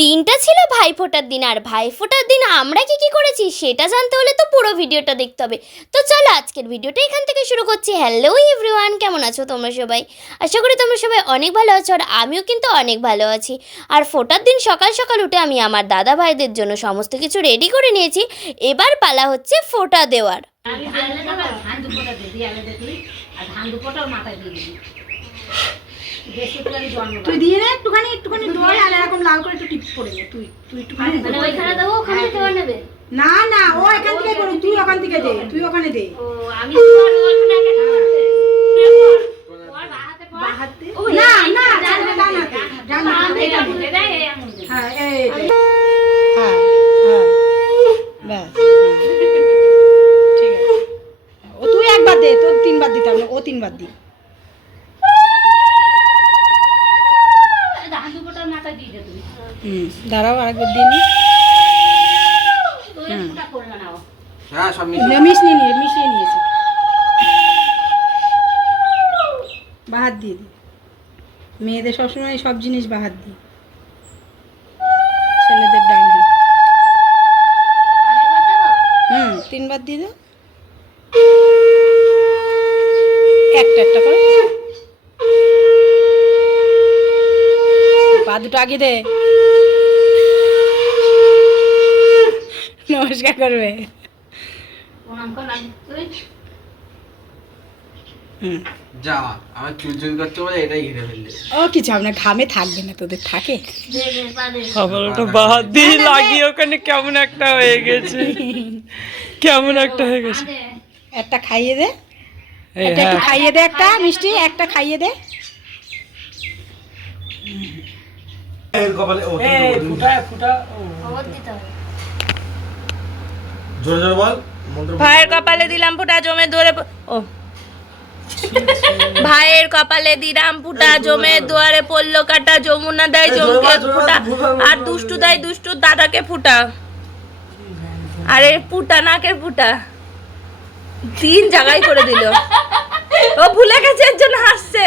দিনটা ছিল ভাইফোঁটার দিন, আর ভাইফোঁটার দিন আমরা কি কি করেছি সেটা জানতে হলে তো পুরো ভিডিওটা দেখতে হবে। তো চলো আজকের ভিডিওটা এখান থেকে শুরু করছি। হ্যালো এভরিওয়ান কেমন আছো তোমরা সবাই? আশা করি তোমরা সবাই অনেক ভালো আছো, আর আমিও কিন্তু অনেক ভালো আছি। আর ফোটার দিন সকাল সকাল উঠে আমি আমার দাদা ভাইদের জন্য সমস্ত কিছু রেডি করে নিয়েছি। এবার পালা হচ্ছে ফোঁটা দেওয়ার। তুই দিয়ে। নে একটুখানি একটুখানি দই আর এরকম লাল করে একটু টিপস করে দে তুই তুই একটুখানি দে। মানে ওইখানে দেবো ওখানে থেকে নেবে। না না ও এখান থেকে করুক তুই ওখান থেকে দে তুই ওখানে দে। ও আমি তো আর ওখানে একটা ওর বাহাতে? পড় বাঁ হাত দে। না না হুম। দাঁড়াও আরেকবার দিয়ে নি হ্যাঁ সব না, মিশিয়ে নিয়ে মিশিয়ে নিয়েছে। বাহাত দিয়ে দি। মেয়েদের সবসময় সব জিনিস বাহাত দি ছেলেদের ডান হুম তিনবার দিয়ে দাও একটা একটা করে। পা দুটো আগে দে নমস্কার করবে প্রণাম কর না তুই হুম যা আমার চুল চুল করছে বলে এটাই ঘিরে ফেললে। ও কিছু হবে ঘামে থাকবে না তোদের থাকে? দে দে পা দে। আবার ওটা বাহাত দিয়ে লাগিয়ে ওখানে কেমন একটা হয়ে গেছে। কেমন একটা হয়ে গেছে। একটা খাইয়ে দে। একটা একটু হ্যাঁ। খাইয়ে দে একটা মিষ্টি একটা খাইয়ে দে। এর কপালে জোরে জোরে বল। ভাইয়ের কপালে দিলাম ফুটা জমে দৌড়ে ও। ভাইয়ের কপালে দিলাম ফুটা জমে দুয়ারে পড়ল কাটা যমুনা দেয় জমকে ফুটা। আর দুষ্টু দেয় দুষ্টু দাদাকে ফুটা। আরে ফুটা নাকে ফুটা। তিন জায়গায় করে দিল। ও ভুলে গেছে এর জন্য হাসছে।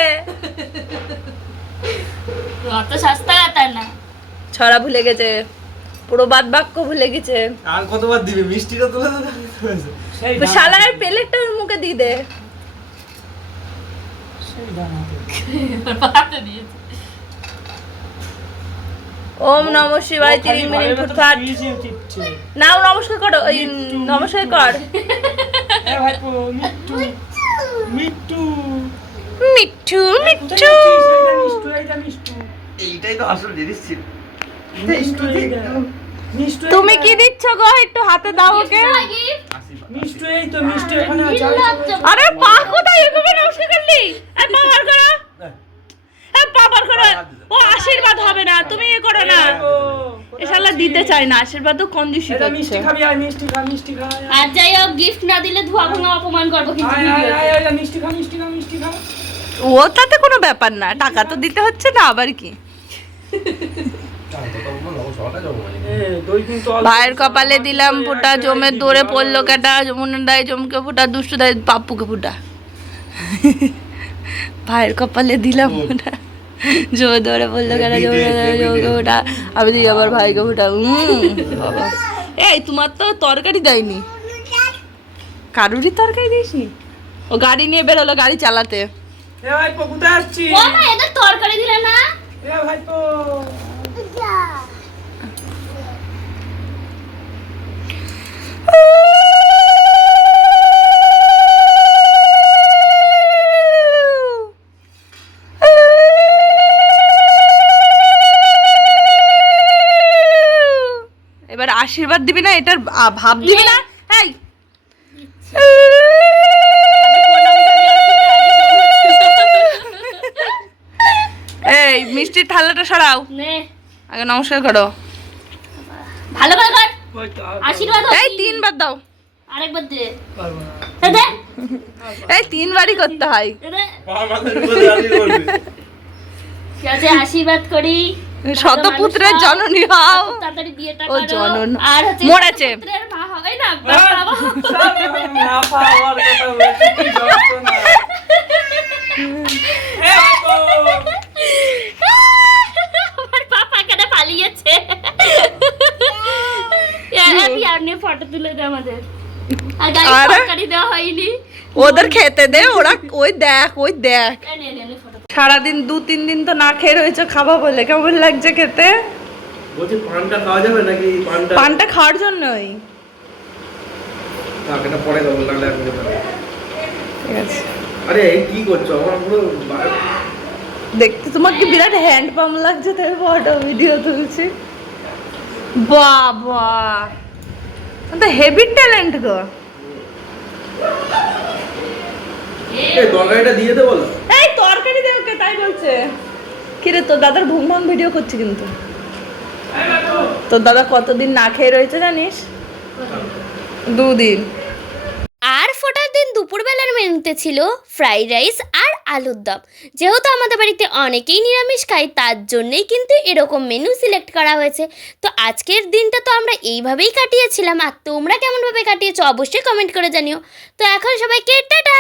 অত সস্তা না। ছড়া ভুলে গেছে। পুরো বাদ বাক্য ভুলে গেছে। আর কতবার দিবি? মিষ্টিটা তুলে দে শালার প্লেটটা মুখে দিয়ে দে। ওম নম শিবায় তিরিং মিরিং ফুটফাট নাও নমস্কার করো ওই নমস্কার কর। মিঠু মিঠু এইটাই তো আসল জিনিস ছিল। তুমি কি দিচ্ছ গো একটু হাতে দাও ওকে? আরে পা কোথায়? এভাবে নমস্কার করলি? এই পা করো। ও আশীর্বাদ হবে না তুমি এ করো না। দিতে চায় না আশীর্বাদ তো কঞ্জুসি করছে। আর যাই হোক গিফট না দিলে ধোয়া ভাঙা অপমান করব কিন্তু ও তাতে কোনো ব্যাপার না টাকা তো দিতে হচ্ছে না আবার কি? ভাইয়ের কপালে দিলাম ফুটা জমে দৌড়ে পড়ল কাটা যমুনা দেয় জমকে ফুটা দুষ্টু দেয় পাপ্পুকে ফুটা। ভাইয়ের কপালে দিলাম ফুটা জমে দৌড়ে পড়ল কাটা যমুনা দেয় জমকে ফুটা আমি দিই আবার ভাইকে ফুটা বাবা। এই তোমার তো তরকারি দেয়নি। কারুরই তরকারি দিয়েছি? ও গাড়ি নিয়ে বেরোলো গাড়ি চালাতে। ও মা এদের তরকারি দিলে না? এবার আশীর্বাদ দিবি না এটার ভাব দিবি না? এই। এই মিষ্টির থালাটা সরাও। আগে নমস্কার করো। ভালো করে কর। আশীর্বাদ এই তিনবার দাও। আরেকবার দে। দে এই তিনবারই করতে হয়। আশীর্বাদ করি। শতপুত্রের জননী হও। ও জনন। আর মরেছে। মা হবে না বাবা আমার পাপা কেন পালিয়েছে নে ফটো তুলে দে আমাদের। আর গাড়ি আরে? তরকারি দেওয়া হয়নি। ওদের খেতে দে ওরা ওই দেখ ওই দেখ। এই নে, নে, নে, photo। সারাদিন দু তিন দিন তো না খেয়ে রয়েছে খাবা বলে। কেমন লাগছে খেতে? পানটা খাওয়া যাবে নাকি পানটা? পানটা খাওয়ার জন্যই। থাক পরে দেবো লাগলে এখন ঠিক আছে। আরে কি করছ? আমার পুরো দেখতে তোমার কি বিরাট হ্যান্ড পাম্প লাগছে তাই ফটো ভিডিও তুলছি? বাবা। তো হেভি ট্যালেন্ট গো এই তরকারিটা দিয়ে দে বলো। এই তরকারি দে কে তাই বলছে। কিরে তোর দাদার ভুম ভাঙ ভিডিও করছে কিন্তু। তোর দাদা কতদিন না খেয়ে রয়েছে জানিস? দুদিন। ফোটার দিন দুপুরবেলার মেনুতে ছিল ফ্রাইড রাইস আর আলুর দম। যেহেতু আমাদের বাড়িতে অনেকেই নিরামিষ খাই তার জন্যেই কিন্তু এরকম মেনু সিলেক্ট করা হয়েছে। তো আজকের দিনটা তো আমরা এইভাবেই কাটিয়েছিলাম। আর তোমরা কেমনভাবে কাটিয়েছো অবশ্যই কমেন্ট করে জানিও। তো এখন সবাইকে টাটা!